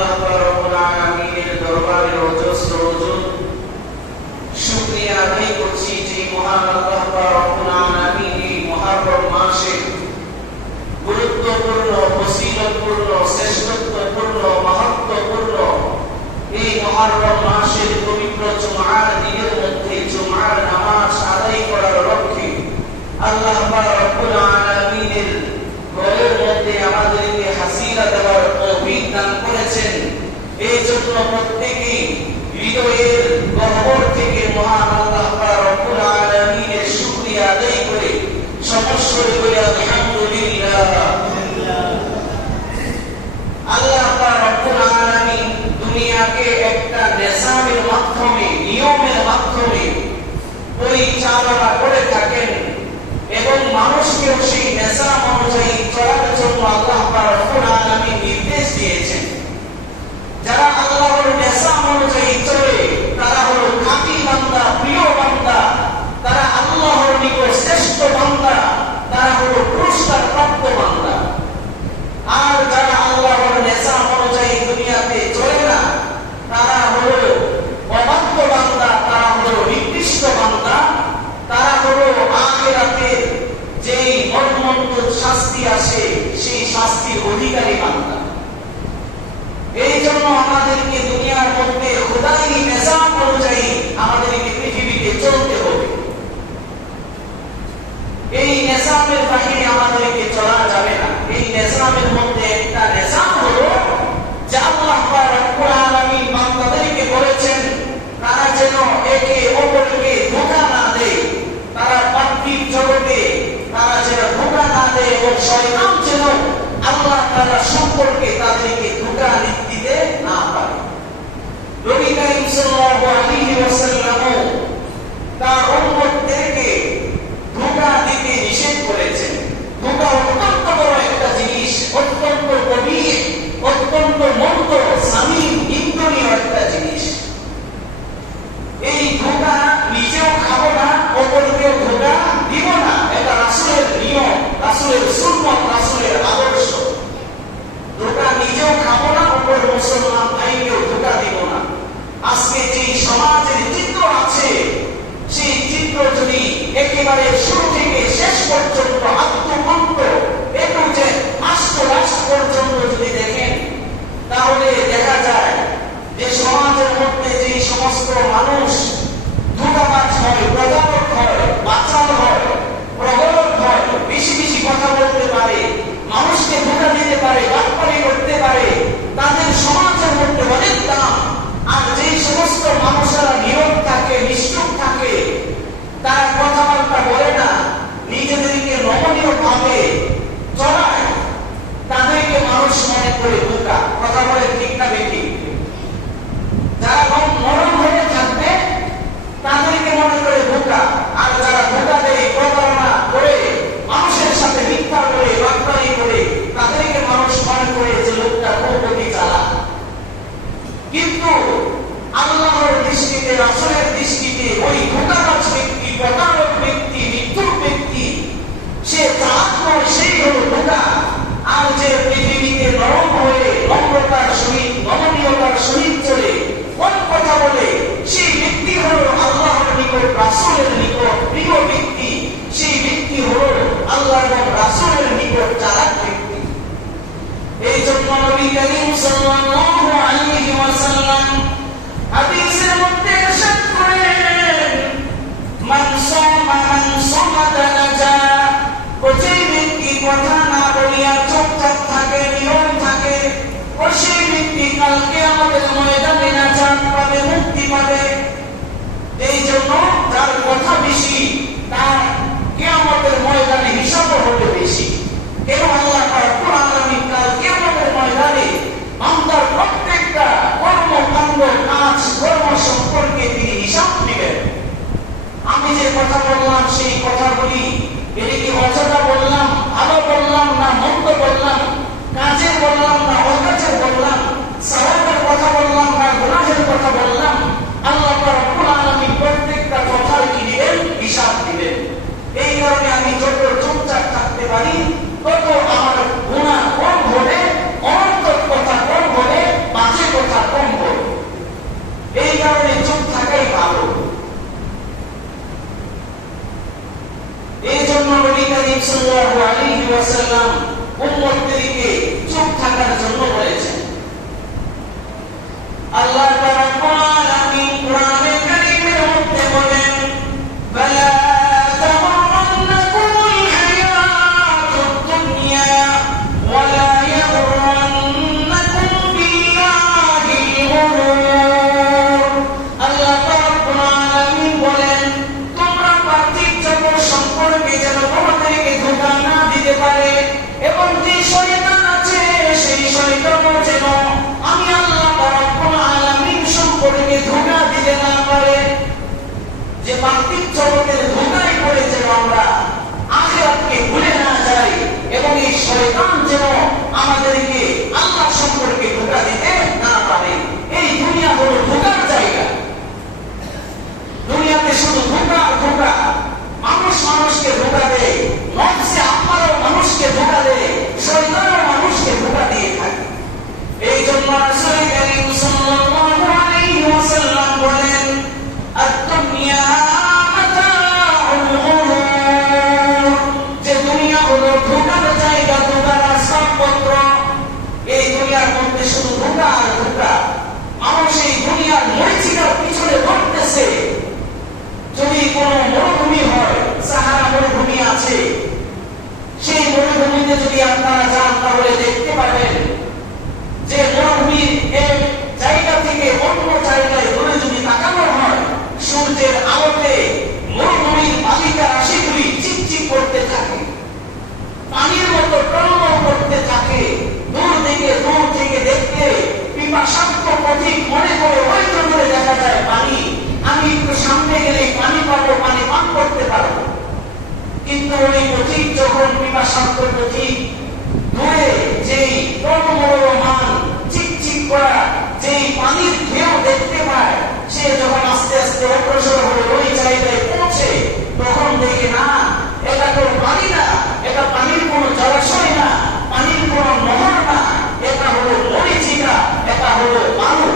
আল্লাহ রাব্বুল আলামিনের দরবারে অজস্র ওজুদ শুকরিয়া আদায় করছি যে মহান আল্লাহ রাব্বুল আলামিন এই মুহররম মাসে গুরুত্বপূর্ণ, ফজিলতপূর্ণ, শ্রেষ্ঠত্বপূর্ণ, মহত্বপূর্ণ এই মুহররম মাসের পবিত্র জুমআর দিনের মধ্যে জুমআর নামাজ আদায় করার লক্ষ্যে আল্লাহ রাব্বুল আলামিনের ঘরের মধ্যে আমাদেরকে হাসিলা দেওয়ার তৌফিক দান করেছেন। এই জন্য প্রত্যেকেই হৃদয়ের গহ্বর থেকে মহান আল্লাহ রাব্বুল আলামিনের শুকরিয়া আদায় করে সমস্বরে বলি আলহামদুলিল্লাহ। আল্লাহ রাব্বুল আলামিন দুনিয়াকে একটা নিজামের মাধ্যমে, নিয়মের মাধ্যমে পরিচালনা করে থাকেন এবং মানুষকেও সেই নিজাম অনুযায়ী চলার জন্য আল্লাহ রাব্বুল আলামিন নির্দেশ দিয়েছেন। যারা আল্লাহর নিজাম অনুযায়ী চলে তারা হলো খাঁটি বান্দা, প্রিয় বান্দা, তারা আল্লাহর নিকট শ্রেষ্ঠ বান্দা, তারা হলো পুরস্কার প্রাপ্ত বান্দা। আর যারা আল্লাহর নিজাম অনুযায়ী দুনিয়াতে চলে না তারা হলো অবাধ্য বান্দা, তারা হলো নিকৃষ্ট বান্দা, তারা হলো আখিরাতে যেই মর্মন্তুদ শাস্তি আসে সেই শাস্তির অধিকারী বান্দা। এই জন্য আমাদেরকে দুনিয়ার মধ্যে খোদাই নিজাম অনুযায়ী আমাদেরকে পৃথিবীতে চলতে হবে। এই নিজামের বাহিরে আমাদেরকে চলা যাবে না। এই নিজামের মধ্যে একটা নিজাম হলো যে আল্লাহ রাব্বুল আলামিন বান্দাদেরকে বলেছেন তারা যেন একে অপরকে ধোঁকা না দেয়, তারা পার্থিব জগতে তারা যেন ধোঁকা না দেয় এবং শয়তান যেন আল্লাহ তাআলা সম্পর্কে তাদেরকে ধোঁকা দিতে না পারে। নবী করিম সাল্লাল্লাহু আলাইহি ওয়াসাল্লাম তার উম্মতদেরকে ধোঁকা দিতে নিষেধ করেছেন। ধোঁকা অত্যন্ত বড় একটা জিনিস, অত্যন্ত গভীর, অত্যন্ত মন্দ, সামিম, নিন্দনীয় একটা জিনিস। এই ধোঁকা নিজেও খাবো না, অপরকেও ধোঁকা দিব না। এটা রাসূলের নিয়ম, রাসূলের সুন্নাত, রাসূলের আদর্শ। ধোঁকা নিজেও খাবো না, অপর মুসলমান ভাইকেও ধোঁকা দিব না। আজকে যে সমাজের চিত্র আছে সেই চিত্র যদি একেবারে শুরু থেকে শেষ পর্যন্ত আত্মমন্ত একটু যে রাষ্ট্র পর্যন্ত যদি দেখেন তাহলে দেখা যায় যে সমাজের মধ্যে যে সমস্ত মানুষ ধোঁকাবাজ হয়, প্রতারক হয়, বাচাল হয়, প্রগলক হয়, বেশি বেশি কথা বলতে পারে, মানুষকে ধোঁকা দিতে পারে, বাটপারি করতে পারে, তাদের সমাজের মধ্যে অনেক দাম। আর যে সমস্ত মানুষেরা নীরব থাকে, নিষ্ঠুর থাকে, তারা কথাবার্তা বলে না, নিজেদেরকে নমনীয় ভাবে চলায়, তাদেরকে মানুষ মনে করে ধোঁকা। কথা বলে ঠিক না বেঠিক? যারা নরম হয়ে থাকবে তাদেরকে মনে করে ধোঁকা, আর যারা ধোঁকা দেয়, প্রতারণা করে, মানুষের সাথে মিথ্যা করে, বাটপারি করে, তাদেরকে মানুষ মনে করে যে লোকটা প্রগতি চালা। কিন্তু আল্লাহর দৃষ্টিতে, রাসূলের দৃষ্টিতে ওই ধোঁকাবাজ ব্যক্তি, প্রতারক ব্যক্তি, মিথ্যুক ব্যক্তি, সে চালাক নয়, সেই হলো ধোঁকা। আর যে পৃথিবীতে নরম হয়ে নম্রতার সহিত, নমনীয়তার সহিত চলে, কোন কথা বলে, সেই ব্যক্তি হলো আল্লাহর নিকট, রাসূলের নিকট প্রিয় ব্যক্তি। সেই ব্যক্তি হলো আল্লাহ এবং রাসূলের নিকট চালাক ব্যক্তি। এই জন্য নবী করিম সাল্লাল্লাহু আলাইহি ওয়াসাল্লাম হাদিসের মধ্যে ইরশাদ করেন, মান সামা মান সামাতা নাজা। যে ব্যক্তি কথা না বলিয়া চুপচাপ থাকে, নীরব থাকে, ও সেই ব্যক্তি কালকে আমাদের ময়দানে নাজাত পাবে, মুক্তি পাবে। এই জন্য যার কথা বেশি তার কিয়ামতের ময়দানে হিসাবও হবে বেশি। কেন আল্লাহ রাব্বুল আলামিন কাল কিয়ামতের ময়দানে বান্দার প্রত্যেকটা কর্মকাণ্ড, কাজ, কর্ম সম্পর্কে তিনি হিসাব নেবেন। আমি যে কথা বললাম সেই কথাগুলি এটা কি অযথা বললাম, ভালো বললাম না মন্দ বললাম, কাজের বললাম না অকাজের বললাম, সওয়াবের কথা বললাম না গুনাহের কথা বললাম, আল্লাহ রাব্বুল আলামিন প্রত্যেকটা কথার কি নেবেন? হিসাব নেবেন। এই কারণে আমি যত চুপচাপ থাকতে পারি তত আমার গুনাহ কম হবে, অনর্থক কথা কম হবে, বাজে শয়তান যেন আমাদেরকে আল্লাহ সম্পর্কে ধোঁকা দিতে না পারে। এই দুনিয়া হলো ধোঁকার জায়গা। দুনিয়াতে শুধু ধোঁকা ধোঁকা, মানুষ মানুষকে ধোঁকা দেয়, নফসে আম্মারও মানুষকে ধোঁকা দেয়, শয়তানও মানুষকে ধোঁকা দিয়ে থাকে। এই জন্য রাসূল কারীম সাল্লাল্লাহু আলাইহি ওয়াসাল্লাম বলেন, আদ-দুনিয়া মাতাউল গুরুর, যে দুনিয়া হলো ধোঁকার জায়গা, ধোঁকার আসবাবপত্র। এই দুনিয়ার মধ্যে শুধু ধোঁকা আর ধোঁকা। মানুষ এই দুনিয়ার মরিচিকার পিছনে দৌড়তেছে। যদি কোনো মরুভূমি হয়, সাহারা মরুভূমি আছে, সেই মরুভূমিতে যদি আপনারা যান তাহলে দেখতে পাবেন যে মরুভূমির এক জায়গা থেকে অন্য জায়গায় দূরে যদি তাকানো হয়, সূর্যের আলোতে মরুভূমির বালিকা রাশিগুলি চিকচিক করতে থাকে, পানির মতো টলমল করতে থাকে। দূর থেকে দেখতে পিপাসার্ত পথিক মনে করে ওই জঙ্গলে দেখা যায় পানি, আমি একটু সামনে গেলে পানি পাবো, পানি পান করতে পারবো। কিন্তু ওই পথিক যখন পিপাসার্ত পথিক দূরে যেই টলমলমান চিকচিক করা যেই পানির ঢেউ দেখতে পায়, সে যখন আস্তে আস্তে অগ্রসর হয়ে ওই জায়গায় পৌঁছে, তখন দেখে না এটা তো পানি না, এটা পানির কোনো জলাশয় না, পানির কোনো নহর না, এটা হলো মরিচিকা, এটা হলো বালু।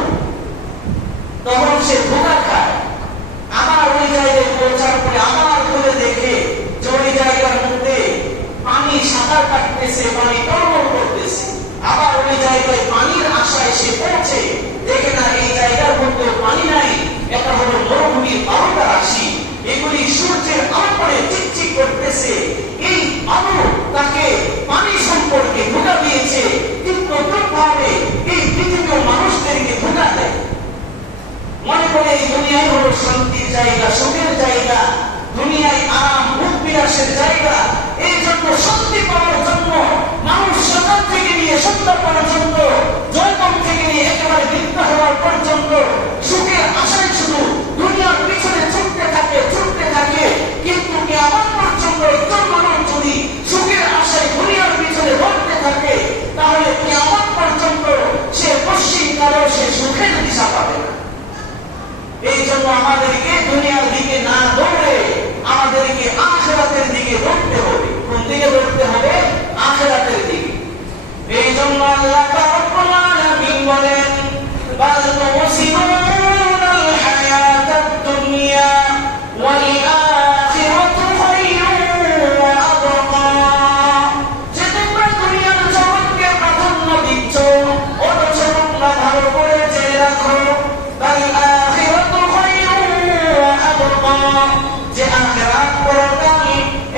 তখন সে ধোঁকা খায়। আবার ওই জায়গায় পৌঁছার পরে আবার ঘুরে দেখে যে ওই জায়গার মধ্যে পানি সাঁতার কাটতেছে, পানি টলমল করতেছে। আবার ওই জায়গায় পানির আশায় সে পৌঁছে, দেখে না এই জায়গার মধ্যে পানি নাই, এটা হলো মরুভূমির বালুকা রাশি। এগুলি সূর্যের আলো পড়ে চিকচিক করতেছে। এই আলো তাকে পানি সম্পর্কে ধোঁকা দিয়েছে, কিন্তু ভাবে এই পৃথিবীর মানুষদেরকে ধোঁকা দেয়। মনে করে এই দুনিয়ায় হলো শান্তির জায়গা, সুখের জায়গা, দুনিয়ায় আরাম ভোগ বিলাসের জায়গা। এই জন্য শান্তি পাওয়ার জন্য মানুষ সকাল থেকে নিয়ে সন্ধ্যা পর্যন্ত, জয়কম থেকে নিয়ে একেবারে বৃদ্ধ হওয়ার পর্যন্ত সুখের আশায় শুধু দুনিয়ার পিছনে ছুটতে থাকে। কিন্তু কিয়ামত পর্যন্ত একজন মানুষ যদি সুখের আশায় দুনিয়ার পিছনে দৌড়তে থাকে, তাহলে কিয়ামত পর্যন্ত সে পশ্চিম কালেও সে সুখের দিশা পাবে না। এই জন্য আমাদেরকে দুনিয়ার দিকে না দৌড়ে আমাদেরকে আখিরাতের দিকে দৌড়তে হবে। কোন দিকে দৌড়তে হবে? আখিরাতের দিকে। এই জন্য আল্লাহ রাব্বুল আলামিন বলেন, বাল তুসিরুনাল হায়াতাদ দুনিয়া ওয়াল আখিরাতু খায়রুন ওয়া আবকা। যে তোমরা দুনিয়ার জগৎকে প্রাধান্য দিচ্ছ, অথচ তোমরা ভালো করে জেনে রাখো, বাল আখিরাতু খায়রুন ওয়া আবকা, যে আখিরাত পরকাল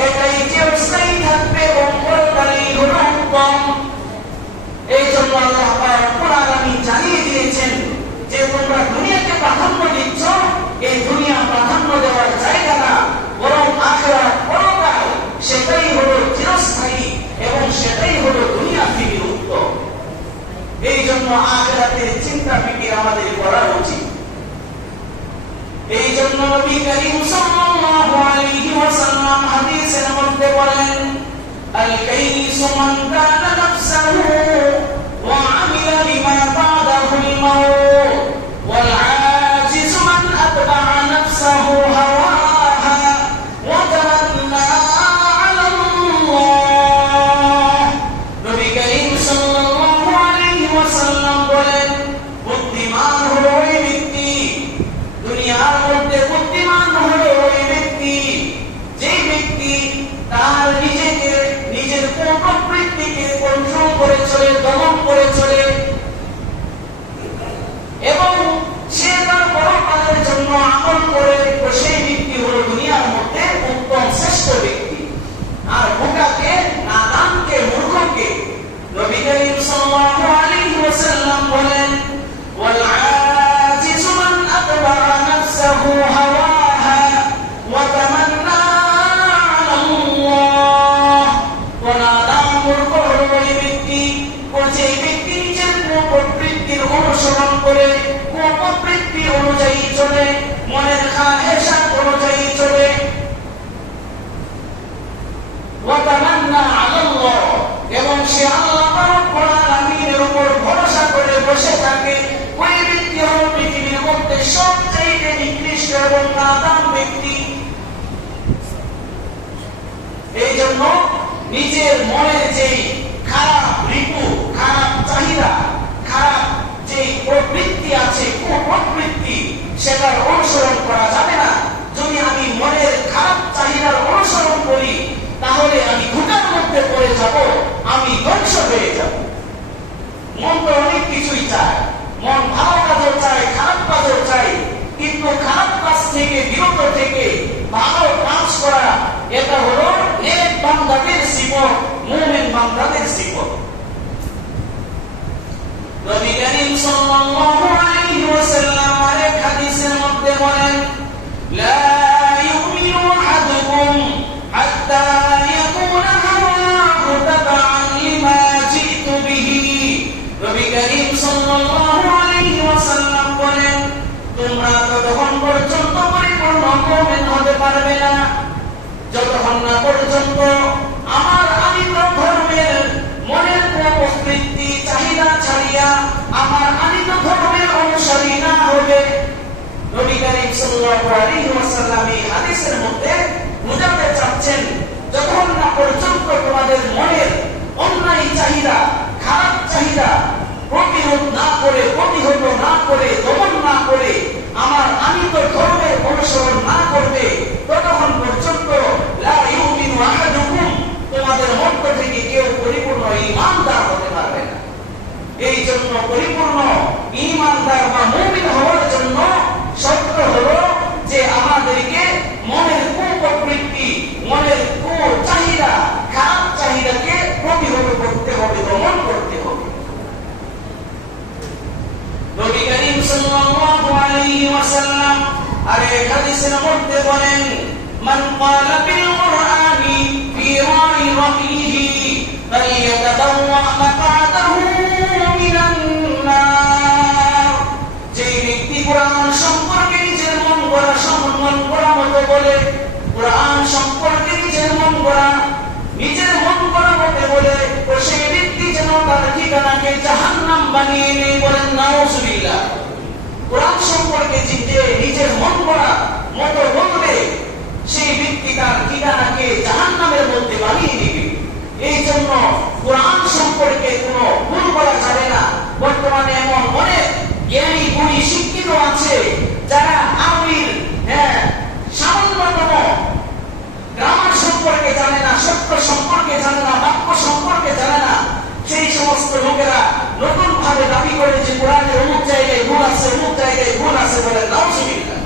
এটাই চিরস্থায়ী থাকবে এবং পরকালই হলো উত্তম। এই জন্য আল্লাহ রাব্বুল আলামিন জানিয়ে দিয়েছেন যে তোমরা দুনিয়াকে প্রাধান্য দিচ্ছ, এই দুনিয়া প্রাধান্য দেওয়ার জায়গা না, বরং আখিরাত পরকাল সেটাই হলো চিরস্থায়ী এবং সেটাই হলো দুনিয়া থেকে উত্তম। এই জন্য আখিরাতের চিন্তা ফিকির আমাদের করা উচিত। এই জন্য নবী করিম সাল্লাল্লাহু আলাইহি ওয়াসাল্লাম হাদিসের মধ্যে বলেন, আল কাইসু মান কানা নাফসাহু ওয়া আমিলা লিমা বা'দাহুল মাউত ওয়াল আজিজু মান আতবা'a নাফসাহু হাওয়াহা ওয়া তামান্না 'আলা আল্লাহ। নবী করিম সাল্লাল্লাহু আলাইহি ওয়াসাল্লাম বলেন, বুদ্ধিমান হলো ওই ব্যক্তি, দুনিয়ার মধ্যে বুদ্ধিমান হলো ওই ব্যক্তি, যে ব্যক্তি তার নিজের প্রবৃত্তিকে কন্ট্রোল করে চলে, দমন করে চলে, এবং সে তার পরকালের জন্য আমল করে, তো সেই ব্যক্তি হলো দুনিয়ার মধ্যে উত্তম শ্রেষ্ঠ ব্যক্তি। আর বোকাকে, নাদানকে, মূর্খকে নবী করিম সাল্লাল্লাহু আলাইহি ওয়াসাল্লাম বলেন, ওয়াল আজিজু মান আতবা'a নাফসাহু হাওয়াহা ওয়া তামান্না 'আলা আল্লাহ। নাদান মূর্খ হলো ওই ব্যক্তি, যে ব্যক্তি নিজের প্রবৃত্তির অনুসরণ করে, প্রবৃত্তি অনুযায়ী চলে, মনের খাহেশাত অনুযায়ী চলে, ওয়া তামান্না 'আলা আল্লাহ, এবং সে আল্লাহ রাব্বুল আলামিনের উপর ভরসা করে বসে থাকে, ওই ব্যক্তি হল পৃথিবীর মধ্যে সবচেয়ে নিকৃষ্ট এবং নাদান ব্যক্তি। এই জন্য নিজের মনের যেই খারাপ রিপু, খারাপ চাহিদা, খারাপ যে প্রবৃত্তি আছে, কুপ্রবৃত্তি, সেটার অনুসরণ করা যাবে না। যদি আমি মনের খারাপ চাহিদার অনুসরণ করি তাহলে আমি ধোঁকার মধ্যে পড়ে যাব, আমি ধ্বংস হয়ে যাব। মন তো অনেক কিছুই চায়, মন ভালো কাজও চায়, খারাপ কাজও চায়, কিন্তু খারাপ কাজ থেকে বিরত থেকে ভালো কাজ করা, এটা হলো নেক বান্দাদের সিফত, মুমিন বান্দাদের সিফত। নবী করিম সাল্লাল্লাহু আলাইহি ওয়াসাল্লাম আরেক হাদিসের মধ্যে বলেন, লা ইউমিনু আহাদুকুম হাত্তা ইয়াকুনা হাওয়াহু তাবা'আন লিমা জিতু বিহি। নবী করিম সাল্লাল্লাহু আলাইহি ওয়াসাল্লাম বলেন, তোমরা ততক্ষণ পর্যন্ত পরিপূর্ণ মুমিন হতে পারবে না যতক্ষণ না পর্যন্ত আমার আনিত ধর্মের মনের প্রবৃত্তি চাহিদা ছাড়িয়া আমার আনিত ধর্মের অনুসারী না হবে। নবী করিম সাল্লাল্লাহু আলাইহি ওয়াসাল্লাম এই হাদিসের মধ্যে বুঝাতে চাচ্ছেন, যতক্ষণ না পর্যন্ত তোমাদের মনের অন্যায় চাহিদা, খারাপ চাহিদা প্রতিরোধ না করে, প্রতিহত না করে, দমন না করে আমার আনিত ধর্মের অনুসরণ না করবে, ততক্ষণ পর্যন্ত লা ইউমিনু আহাদুকুম, তোমাদের মধ্য থেকে কেউ পরিপূর্ণ ঈমানদার হতে পারবে না। এই জন্য পরিপূর্ণ ঈমানদার বা মুমিন হওয়ার জন্য শর্ত হলো যে আমাদেরকে মনের কুপ্রবৃত্তি, মনের চাহিদা, খারাপ চাহিদাকে প্রতিহত করতে হবে, দমন করতে হবে। নবী করিম সাল্লাল্লাহু আলাইহি ওয়াসাল্লাম আরেক হাদিসের মধ্যে বলেন, মান ক্বালা বিল কুরআনি ফি রা'i রা'ইহি ফালইয়াতাবাওয়া মাকআদাহু মিনান নার। যে ব্যক্তি কুরআন সম্পর্কে নিজের মন গড়া মতো বলে, কুরআন সম্পর্কে নিজের মন গড়া মতো বলে, তো সেই ব্যক্তি যেন তার ঠিকানাকে জাহান্নাম বানিয়ে নেয়। বলেন নাউজুবিল্লাহ। কুরআন সম্পর্কে যে নিজের মন গড়া মতো বলবে, সেই ব্যক্তি তার ঠিকানাকে জাহান্নামের মধ্যে বানিয়ে নেবে। এই জন্য কুরআন সম্পর্কে কোনো ভুল বলা যাবে না। বর্তমানে এমন অনেক জ্ঞানী গুণী শিক্ষিত আছে যারা আরবির সামান্যতম গ্রামার সম্পর্কে জানে না, সত্য সম্পর্কে জানে না, বাক্য সম্পর্কে জানে না। সেই সমস্ত লোকেরা নতুন ভাবে দাবি করে যে কোরআনের অমুক জায়গায় ভুল আছে, অমুক জায়গায় ভুল আছে, বলে নাউজুবিল্লাহ।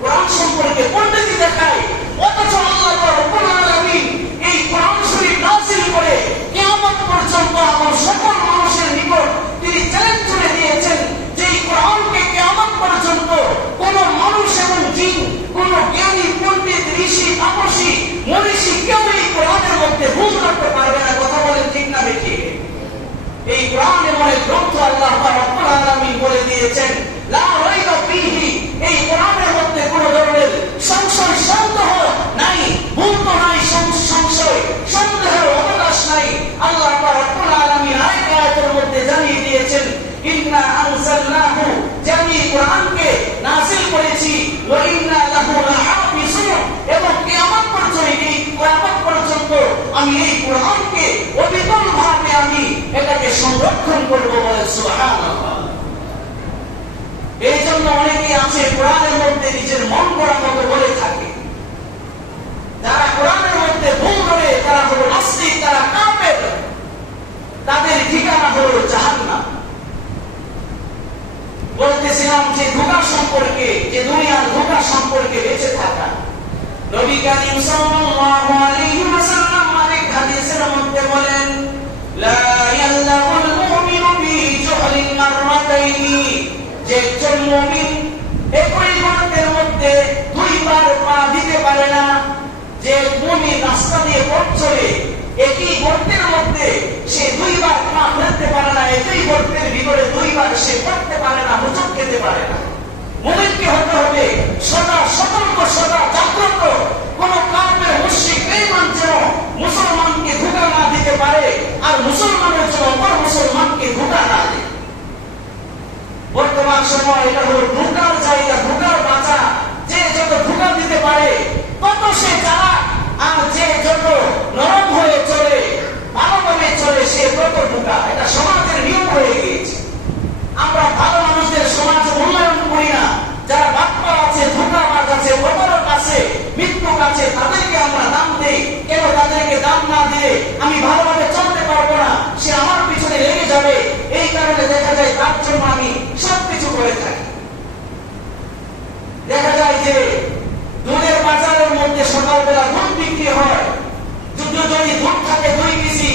কোরআন সম্পর্কে পণ্ডিতি দেখায়, অথচ আল্লাহ রাব্বুল আলামিন এই কোরআন শরীফ নাযিল করে কিয়ামত পর্যন্ত আমার সকল মানুষের নিকট তিনি চ্যালেঞ্জ করে দিয়েছেন যে এই কোরআনকে কিয়ামত পর্যন্ত কোন মানুষ এবং জিন, কোন জ্ঞানী পণ্ডিত, ঋষি, তাপসী, মনীষী কেউ এই কোরআনের মধ্যে ভুল করতে পারবে না। কথা বলেন ঠিক না বেঠিক? এই কোরআন এমন এক গ্রন্থ, আল্লাহ রাব্বুল আলামিন বলে দিয়েছেন লা রাইবা ফীহি, এই কোরআনের মধ্যে কোন ধরনের সংশয় সন্দেহ নাই, ভুল তো নাই, সংশয় সন্দেহের অবকাশ নাই। আল্লাহ রাব্বুল আলামিন আরেক আয়াতের মধ্যে জানিয়ে দিয়েছেন, ইন্না আনজালনাহু, আমি কোরআনকে নাযিল করেছি, ওয়া ইন্না লাহু লাহাফিজুন, এবং কিয়ামত পর্যন্ত আমি এই কোরআনকে অবিকল ভাবে আমি এটাকে সংরক্ষণ করব। বলে সুবহানাল্লাহ। এই জন্য অনেকে আছে কোরআনের মধ্যে নিজের মন গড়া মতো বলে থাকে। যারা কোরআনের মধ্যে ভুল করে তারা হলো নাস্তিক, তারা কাফের, তাদের ঠিকানা হলো জাহান্নাম। বলতেছিলাম যে ধোঁকা সম্পর্কে, যে দুনিয়ার ধোঁকা সম্পর্কে বেঁচে থাকা। নবী করিম সাল্লাল্লাহু আলাইহি ওয়াসাল্লাম আরেক হাদিসের মধ্যে বলেন, লা ইয়াল্লাহুল মুমিনু বিজুহলিন মাররাতাইনি, যে একজন মুমিন একই গর্তের মধ্যে দুইবার পা দিতে পারে না। যে মুমিন রাস্তা দিয়ে পথ চলে, একই গর্তের মধ্যে সে দুইবার পা ফেলতে পারে না, একই গর্তের ভিতরে দুইবার সে পড়তে পারে না, হোঁচট খেতে পারে না। মুমিনকে হতে হবে সদা সতর্ক, সদা জাগ্রত। কোন কাফের মুশরিক বেঈমান যেন মুসলমানকে ধোঁকা না দিতে পারে, আর সময় এটা হলো ধোঁকার জায়গা, ধোঁকার বাঁচা। যে যত ধোঁকা দিতে পারে তত সে চালাক, আর যে যত নরম হয়ে চলে, ভালোভাবে চলে, সে তত ধোঁকা। এটা সমাজের নিয়ম হয়ে গিয়েছে। আমরা ভালো মানুষদের সমাজে মূল্যায়ন করি না। যারা বাপ্পা আছে, ধোঁকাবাজ আছে, প্রতারক আছে, মিথ্যুক আছে, তাদেরকে আমরা দাম দেই। কেন? তাদেরকে দাম না দিলে আমি ভালোভাবে চলতে পারবো না, সে আমার পিছনে লেগে যাবে। এই কারণে দেখা যায় তার জন্য আমি সবকিছু করে থাকি। দেখা যায় যে দুধের বাজারের মধ্যে সকালবেলা দুধ বিক্রি হয়, যদি দুধ থাকে 2 কেজি,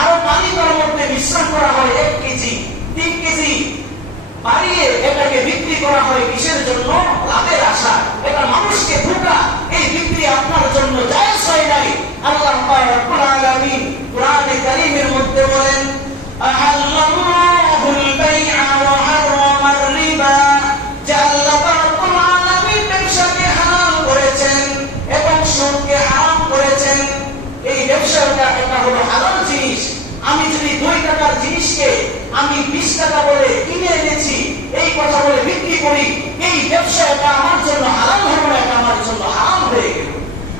আরো পানি তার মধ্যে মিশ্রণ করা হয় 1 কেজি, 3 কেজি বাড়িয়ে এটাকে বিক্রি করা হয়। কিসের জন্য? লাভের আশা। এটা মানুষকে ধোঁকা। এই বিক্রি আপনার জন্য জায়েজ হয় নাই। আল্লাহ পাক রব্বুল আলামিন কোরআনে কারীমের মধ্যে বলেন, আহাল্লাহুল বাইআ ওয়া হারামার রিবা, যে আল্লাহ পাক রব্বুল আলামিন ব্যবসাকে হারাম করেছেন এবং সুদকে হারাম করেছেন। এই ব্যবসাটা এটা হলো হালাল জিনিস। আমি যদি 2 টাকার জিনিসকে আমি 20 টাকা বলে কিনে এনেছি, এই কথা বলে বিক্রি করি, এই ব্যবসা এটা আমার জন্য হালাল হলো না, এটা আমার জন্য হারাম হয়ে গেল।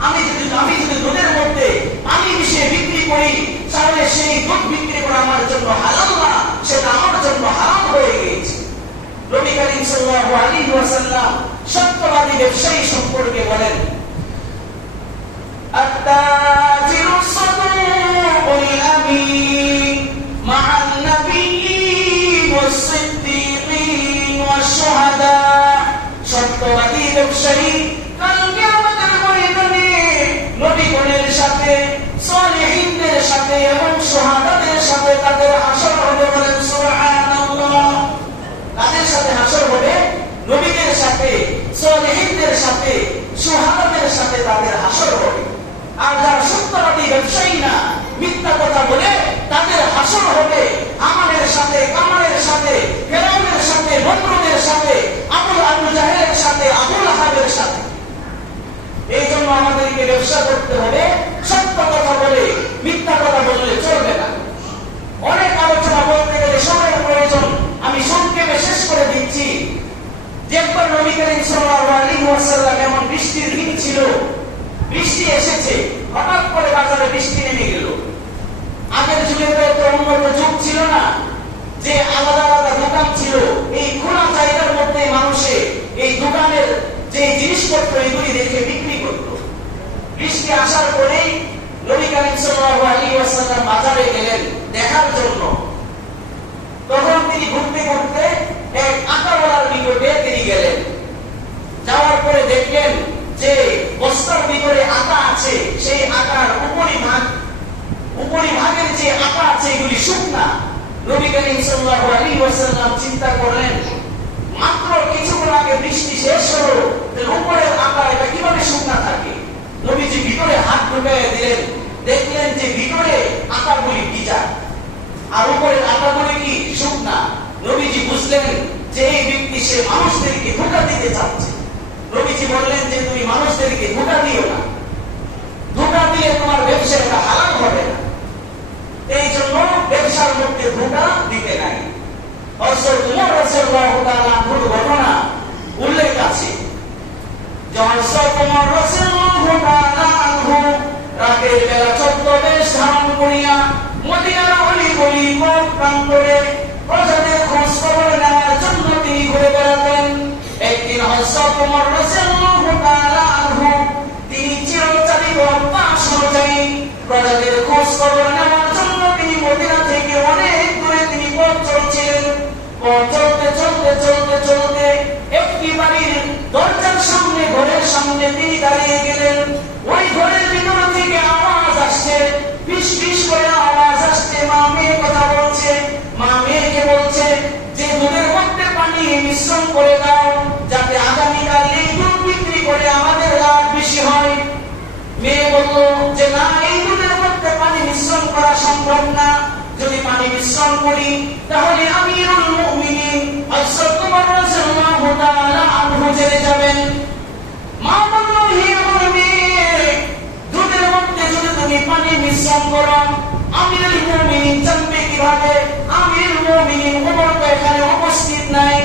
আমি যদি দুধের মধ্যে পানি মিশিয়ে বিক্রি করি, তাহলে সেই দুধ বিক্রি করা আমার জন্য হালাল না, সেটা আমার জন্য হারাম হয়ে গিয়েছে। নবী করিম সাল্লাল্লাহু আলাইহি ওয়াসাল্লাম সত্যবাদী ব্যবসায়ী সম্পর্কে বলেন, আত-তাজিরু সাদুকুল আমিন মা'আন নাবিয়্যিন ওয়াস-সিদ্দীকিন ওয়াশ-শুহাদা। সত্যবাদী ব্যবসায়ী কাল কিয়ামতের ময়দানে নবীগণের সাথে, সালেহীনদের সাথে এবং শুহাদাদের সাথে তাদের হাসর হবে। বলেন সুবহানাল্লাহ। তাদের সাথে হাসর হবে, নবীদের সাথে, সালেহীনদের সাথে, শুহাদাদের সাথে তাদের হাসর হবে। আর যারা সত্যবাদী ব্যবসায়ী না, মিথ্যা কথা বলে, তাদের হাসর হবে আমানের সাথে, কামালের সাথে, ফেরাউনের সাথে, নমরুদের সাথে, আবু জাহেলের সাথে, আবু লাহাবের সাথে। এই জন্য আমাদেরকে ব্যবসা করতে হবে সত্য কথা বলে, মিথ্যা কথা বললে চলবে না। অনেক আলোচনা বলতে গেলে সময়ের প্রয়োজন, আমি সংক্ষেপে শেষ করে দিচ্ছি। যে একবার নবী করিম সাল্লাল্লাহু আলাইহি ওয়াসাল্লাম এমন বৃষ্টির দিন ছিল, বৃষ্টি এসেছে, হঠাৎ করে বাজারে বৃষ্টি নেমে গেল। আগের যুগে তো এত উন্নত যুগ ছিল না যে আলাদা আলাদা দোকান ছিল। এই খোলা জায়গার মধ্যে মানুষে এই দোকানের যে জিনিসপত্র এগুলি রেখে বিক্রি করত। বৃষ্টি আসার পরেই নবী করিম সাল্লাল্লাহু আলাইহি ওয়াসাল্লাম বাজারে গেলেন দেখার জন্য। তখন তিনি ঘুরতে ঘুরতে এক আটাওয়ালার নিকটে তিনি গেলেন। যাওয়ার পরে দেখলেন যে বস্তার ভিতরে আটা আছে, সেই আটার উপরিভাগের যে আটা আছে এগুলি শুকনা। নবী করিম সাল্লাল্লাহু আলাইহি ওয়াসাল্লাম চিন্তা করলেন, মাত্র কিছুক্ষণ আগে বৃষ্টি শেষ হলো, উপরের আটা এটা কিভাবে শুকনা থাকে? নবীজি ভিতরে হাত ঢুকিয়ে দিলেন, দেখলেন যে ভিতরে আটাগুলি ভিজা আর উপরের আটাগুলি কি শুকনা। নবীজি বুঝলেন যে এই ব্যক্তি সে মানুষদেরকে ধোঁকা দিতে চাচ্ছে। নবীজি বললেন যে তুমি মানুষদেরকে ধোঁকা দিও না, ধোঁকা দিয়ে তোমার ব্যবসাটা হালাল হবে না। এই জন্য ব্যবসার মধ্যে ধোঁকা দিতে নাই। হযরত উমর রাদিয়াল্লাহু তাআলা আনহুর ঘটনা উল্লেখ আছে। হযরত উমর রাদিয়াল্লাহু তাআলা আনহু রাতের বেলা ছদ্মবেশ ধারণ করিয়া মদিনার অলি-গলি পথ প্রান্তরে প্রজাদের খোঁজ খবর নেওয়ার জন্য তিনি ঘুরে বেড়াতেন। একদিন হযরত উমর রাদিয়াল্লাহু তাআলা আনহু তিনি চিরচারিত অভ্যাস অনুযায়ী প্রজাদের খোঁজ খবর নেওয়ার জন্য তিনি মদিনা থেকে অনেক দূরে তিনি পথ চলছিলেন। পথ চলতে চলতে চলতে চলতে একটি বাড়ির দরজার সামনে, ঘরের সামনে তিনি দাঁড়িয়ে গেলেন। ওই ঘরের ভিতর থেকে আওয়াজ আসছে, ফিস ফিস করে আওয়াজ আসছে। মা মেয়ে কথা বলছে। মা মেয়েকে বলছে যে দুধের মধ্যে পানি মিশ্রণ করে দাও, যাতে আগামীকাল এই দুধ বিক্রি করে আমাদের লাভ বেশি হয়। মেয়ে বলল যে না, এই দুধের মধ্যে পানি মিশ্রণ করা সম্ভব না। যদি পানি মিশ্রণ করি তাহলে আমিরুল মুমিনিন হযরত উমর রাদিয়াল্লাহু তাআলা আনহু জেনে যাবেন। মা বলল, হে আমার মেয়ে, দুধের মধ্যে যদি তুমি পানি মিশ্রণ করো, আমিরুল মুমিনিন জানবে কিভাবে? আমিরুল মুমিনিন উমর তো এখানে উপস্থিত নাই।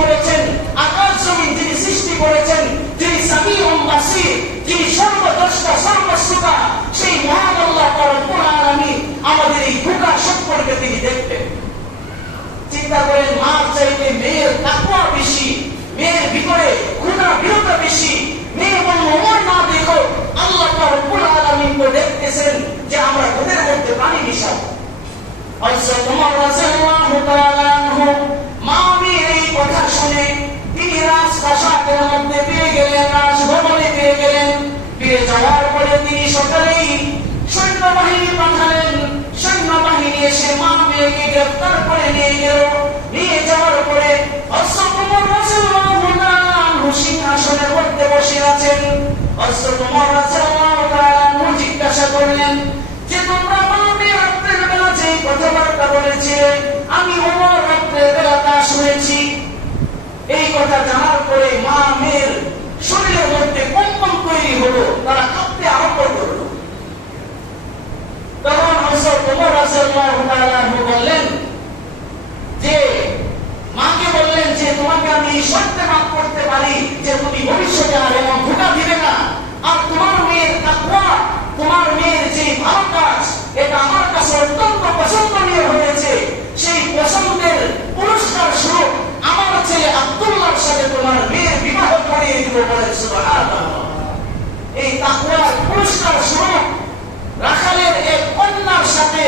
করেছেন, আকাশ জমিন যিনি সৃষ্টি করেছেন, যিনি সামিউন বাসীর, যিনি সর্বদ্রষ্টা সর্বশ্রোতা, সেই মহান আল্লাহ রব্বুল আলামিন আমাদের এই ধোঁকা সম্পর্কে তিনি দেখবেন। চিন্তা করেন, মার চাইতে মেয়ের তাকওয়া বেশি, মেয়ের ভিতরে গুনাহ বিরত বেশি। মেয়ে বলল, ওমর না দেখো, আল্লাহ রব্বুল আলামিন তো দেখতেছেন যে আমরা ওদের মধ্যে পানি মিশাবো। হযরত ওমর রাদিয়াল্লাহু তাআলা আনহু মা মেয়ের এই কথা শুনে তিনি রাজপ্রাসাদের মধ্যে পেয়ে গেলেন, রাজভবনে পেয়ে গেলেন। পেয়ে যাওয়ার পরে তিনি সকালেই সৈন্যবাহিনী পাঠালেন। সৈন্যবাহিনী এসে মা মেয়েকে গ্রেফতার করে নিয়ে গেল। নিয়ে যাওয়ার পরে হযরত ওমর রাদিয়াল্লাহু তাআলা আনহু সিংহাসনের মধ্যে বসে আছেন। হযরত ওমর রাদিয়াল্লাহু তাআলা আনহু জিজ্ঞাসা করলেন যে, তোমরা মা মেয়ে রাত্রের বেলা যে কথাবার্তা বলেছিলে, আমি ওমর রাত্রের বেলা তা শুনেছি। এই কথা জানার পরে মা মেয়ের শরীরের মধ্যে কম্পন তৈরি হলো, তারা কাঁপতে আরম্ভ করলো। তখন হযরত ওমর রাদিয়াল্লাহু তাআলা আনহু বললেন যে, মাকে বললেন যে, তোমাকে আমি এই শর্তে মাফ করতে পারি যে তুমি ভবিষ্যতে আর এমন ধোঁকা দিবে না, আর তোমার মেয়ের তাকওয়া, তোমার মেয়ের যে ভালো কাজ, এটা আমার কাছে অত্যন্ত পছন্দনীয় হয়েছে। সেই পছন্দের পুরস্কার স্বরূপ আমার ছেলে আব্দুল্লাহর সাথে তোমার মেয়ের বিবাহ করিয়ে দিব। বলেন সুবহানাল্লাহ। এই তাকওয়ার পুরস্কার স্বরূপ রাখালের এক কন্যার সাথে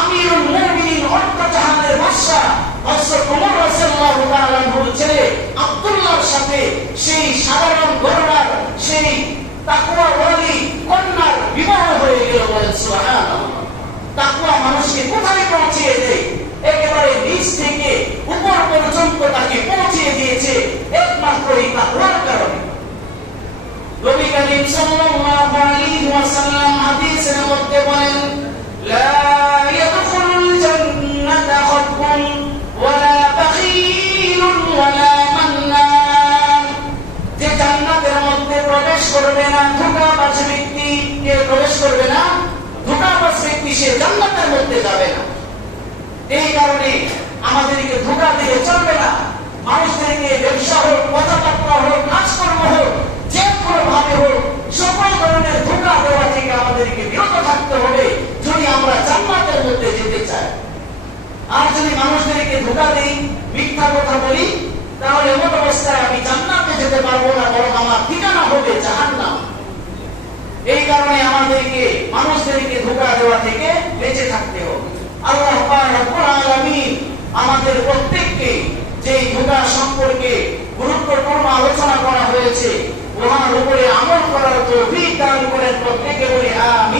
আমিরুল মুমিনিন অর্থজাহানের বাদশা হযরত ওমর রাদিয়াল্লাহু তাআলা আনহুর ছেলে আব্দুল্লাহর সাথে সেই সাধারণ ঘরানার সেই তাকওয়াওয়ালী কন্যার বিবাহ হয়ে গেল। বলেন সুবহানাল্লাহ। তাকওয়া মানুষকে কোথায় পৌঁছিয়ে দেয়? একেবারে নিচ থেকে উপর পর্যন্ত তাকে পৌঁছিয়ে দিয়েছে একমাত্র এই তাকওয়ার কারণে। নবী করিম সাল্লাল্লাহু আলাইহি ওয়াসাল্লাম হাদিসের মধ্যে বলেন, লা ইয়াদখুলুল জান্নাতা খাবুন ওয়ালা বাখীলুন ওয়ালা মান্নান। যে জান্নাতের মধ্যে প্রবেশ করবে না ধোঁকাবাজ ব্যক্তি, কে প্রবেশ করবে না? ধোঁকাবাজ ব্যক্তি, সে জান্নাতের মধ্যে যাবে না। এই কারণে আমাদেরকে ধোঁকা দিয়ে চলবে না। মানুষদেরকে ব্যবসা হোক, কথাবার্তা হোক, কাজকর্ম হোক, যে কোনো ভাবে হোক, সকল ধরনের ধোঁকা দেওয়া থেকে আমাদেরকে বিরত থাকতে হবে যদি আমরা জান্নাতের মধ্যে যেতে চাই। আর যদি মানুষদেরকে ধোঁকা দেই, মিথ্যা কথা বলি, তাহলে এমন অবস্থায় আমি জান্নাতে যেতে পারবো না, বরং আমার ঠিকানা হবে জাহান্নাম। এই কারণে আমাদেরকে মানুষদেরকে ধোঁকা দেওয়া থেকে বেঁচে থাকতে হবে। আল্লাহ রব্বুল আলামিন আমাদের প্রত্যেককে যে ধোঁকা সম্পর্কে গুরুত্বপূর্ণ আলোচনা করা হয়েছে, ওনার উপরে আমল করার তৌফিক দান করেন। প্রত্যেকে বলি আমিন।